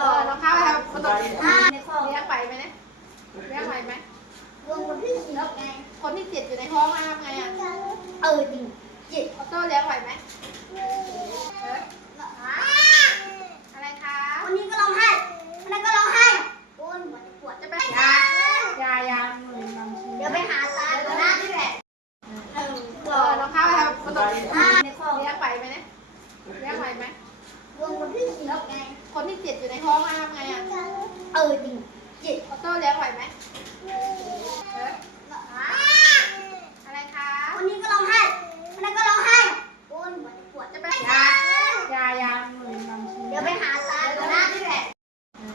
สองรองเท้าไปครับประตูห้าในคลองเลี้ยงไหวไหมเนี่ยเลี้ยงไหวไหมรวมคนที่สี่นกไงคนที่เจ็ดอยู่ในท้องอ้ามไงอะเออจริงเจ็ดออโต้เลี้ยงไหวไหมเออ อ่า อะไรคะ คนนี้ก็ร้องไห้คนนั้นก็ร้องไห้โอ้ยหัวจะปวด จะไปยายายาหมื่นบางที เดี๋ยวไปหาตาเดี๋ยวหน้าที่แหละหนึ่งส เอ อ อง รองเท้าไปครับประตู ห้าในคลอง เลี้ยงไหวไหมเนี่ยเลี้ยงไหวไหม รวมค นที่สี่นกไง คนที่เจ็ดอยู่ในท้องอ้ามไงอะ เออจริงเจ็ดออโต้เลี้ยงไหวไหมเอออ่าอะไรคะคนนี้ก็ร้องไห้คนนั้นก็ร้องไห้โอ้ยหัวจะปวดจะไปยายายาหมื่นบางทีเดี๋ยวไปหาตาเดี๋ยวหน้าที่แหละ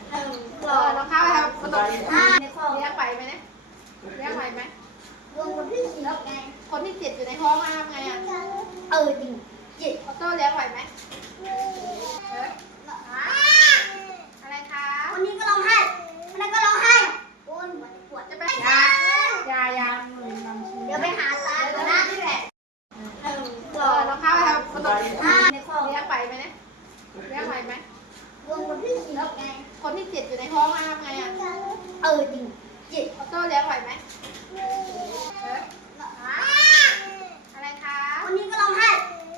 หนึ่งสเออองรองเท้าไปครับประตูห้าในคลองเลี้ยงไหวไหมเนี่ยเลี้ยงไหวไหมรวมคนที่สี่นกไงคนที่เจ็ดอยู่ในท้องอ้ามไงอะ เออจริงเจ็ดออโต้เลี้ยงไหวไหมเออ อ่า อะไรคะ คนนี้ก็ร้องไห้คนนั้นก็ร้องไห้โอ้ยหัวจะปวด จะไปยายายาหมื่นบางที เดี๋ยวไปหาตาเดี๋ยวหน้าที่แหละหนึ่งส เอ อ อง รองเท้าไปครับประตู ห้าในคลอง เลี้ยงไหวไหมเนี่ยเลี้ยงไหวไหม รวมคนที่สี่นกไงคนที่เจ็ดอยู่ในท้องอ้ามไงอะเออจริงเจ็ดออโต้เลี้ยงไหวไหมเอออ่าอะไรคะคนนี้ก็ร้องไห้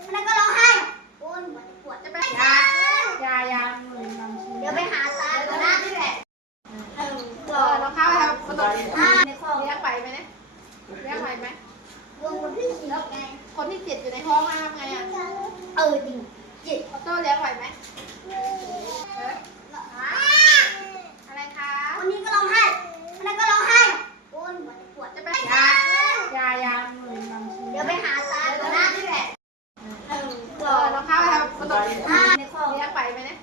คนนั้นก็ร้องไห้โอ้ยหัวจะปวดจะไปยายายาหมื่นบางทีเดี๋ยวไปหาตาเดี๋ยวหน้าที่แหละหนึ่งสเออองรองเท้าไปครับประตูห้าในคลองเลี้ยงไหวไหมเนี่ยเลี้ยงไหวไหมรวมคนที่สี่นกไงคนที่เจ็ดอยู่ในท้องอ้ามไงอะเออจริงเจ็ดออโต้เลี้ยงไหวไหมเออ อ่า อะไรคะ คนนี้ก็ร้องไห้คนนั้นก็ร้องไห้โอ้ยหัวจะปวด จะไปยายายาหมื่นบางที เดี๋ยวไปหาตาเดี๋ยวหน้าที่แหละหนึ่งส เอ อ อง รองเท้าไปครับประตู ห้าในคลอง เลี้ยงไหวไหมเนี่ย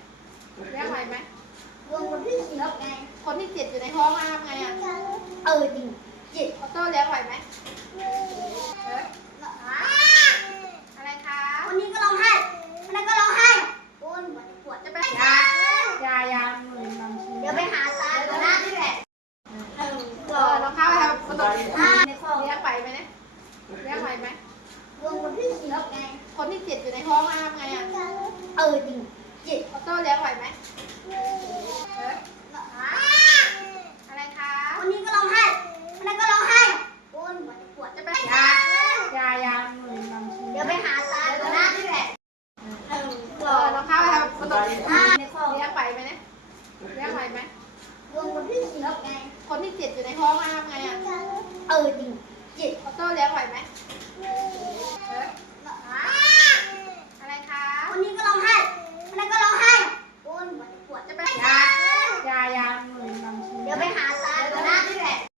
เลี้ยงไหวไหม รวมคนที่สี่นก ไง คนที่เจ็ดอยู่ในท้องอ้ามไงอะเออจริงเจ็ดออโต้เลี้ยงไหวไหมเอออ่าอะไรคะคนนี้ก็ร้องไห้คนนั้นก็ร้องไห้โอ้ยหัวจะปวดจะไปยายายาหมื่นบางทีเดี๋ยวไปหาตาเดี๋ยวหน้าที่แหละหนึ่งสเออองรองเท้าไปครับประตูห้าในคลองเลี้ยงไหวไหมเนี่ยเลี้ยงไหวไหมรวมคนที่สี่นกไงคนที่เจ็ดอยู่ในท้องอ้ามไงอะเออจริงเจ็ดออโต้เลี้ยงไหวไหมเออ อ่า อะไรคะ คนนี้ก็ร้องไห้คนนั้นก็ร้องไห้โอ้ยหัวจะปวด จะไปยายายาหมื่นบางที เดี๋ยวไปหาตาเดี๋ยวหน้าที่แหละหนึ่งส เอ อ อง รองเท้าไปครับประตู ห้าในคลอง เลี้ยงไหวไหมเนี่ยเลี้ยงไหวไหม รว มคนที่สี่นกไงคนที่เจ็ดอยู่ในท้องอ้ามไงอะเออจริงเจ็ดออโต้เลี้ยงไหวไหมเออ